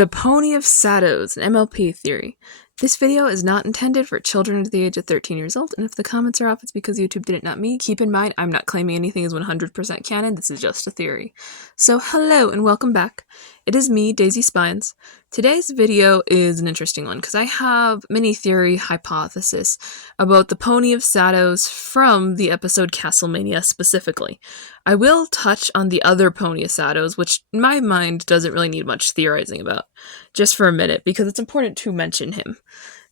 The Pony of Shadows, an MLP theory. This video is not intended for children under the age of 13 years old, and if the comments are off, it's because YouTube did it, not me. Keep in mind, I'm not claiming anything is 100% canon, this is just a theory. So hello and welcome back. It is me, Daisy Spines. Today's video is an interesting one, because I have mini theory hypothesis about the Pony of Shadows from the episode Castlemania specifically. I will touch on the other Pony of Shadows, which in my mind doesn't really need much theorizing about, just for a minute, because it's important to mention him.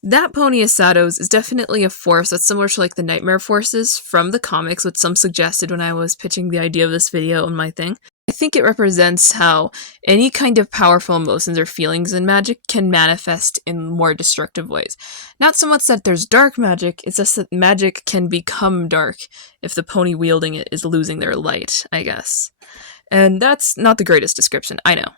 That Pony of Shadows is definitely a force that's similar to like the Nightmare Forces from the comics, which some suggested when I was pitching the idea of this video on my thing. I think it represents how any kind of powerful emotions or feelings in magic can manifest in more destructive ways. Not so much that there's dark magic, it's just that magic can become dark if the pony wielding it is losing their light, I guess. And that's not the greatest description, I know.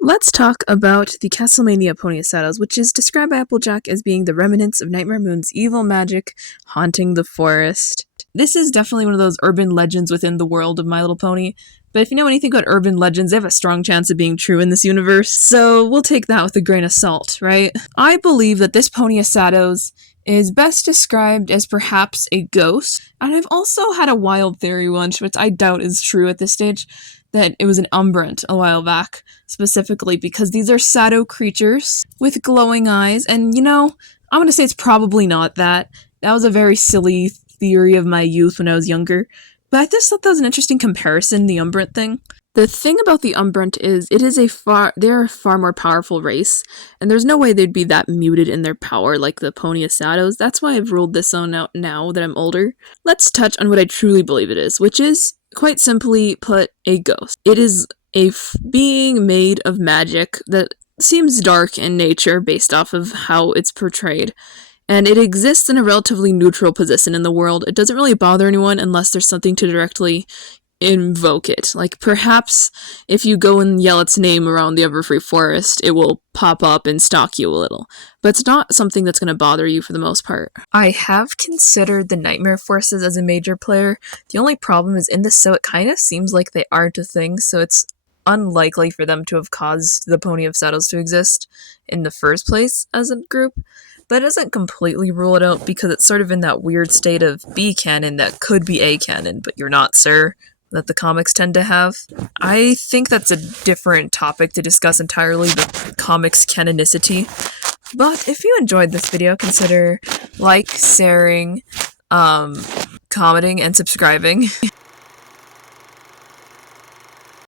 Let's talk about the Castlemania Pony of Shadows, which is described by Applejack as being the remnants of Nightmare Moon's evil magic haunting the forest. This is definitely one of those urban legends within the world of My Little Pony, but if you know anything about urban legends, they have a strong chance of being true in this universe, so we'll take that with a grain of salt, right? I believe that this Pony of Shadows is best described as perhaps a ghost, and I've also had a wild theory once, which I doubt is true at this stage, that it was an umbrant a while back, specifically because these are shadow creatures with glowing eyes, and you know, I'm gonna say it's probably not that. That was a very silly theory of my youth when I was younger, but I just thought that was an interesting comparison, the umbrant thing. The thing about the umbrant is, they're a far more powerful race, and there's no way they'd be that muted in their power like the Pony of Shadows. That's why I've ruled this one out now that I'm older. Let's touch on what I truly believe it is, which is, quite simply put, a ghost. It is a being made of magic that seems dark in nature based off of how it's portrayed. And it exists in a relatively neutral position in the world. It doesn't really bother anyone unless there's something to directly invoke it. Like, perhaps if you go and yell its name around the Everfree Forest, it will pop up and stalk you a little. But it's not something that's going to bother you for the most part. I have considered the Nightmare Forces as a major player. The only problem is in this show it kind of seems like they aren't a thing, so it's unlikely for them to have caused the Pony of Shadows to exist in the first place as a group. But it doesn't completely rule it out because it's sort of in that weird state of B canon that could be A canon, but you're not, sir, that the comics tend to have. I think that's a different topic to discuss entirely, the comics canonicity. But if you enjoyed this video, consider sharing, commenting, and subscribing.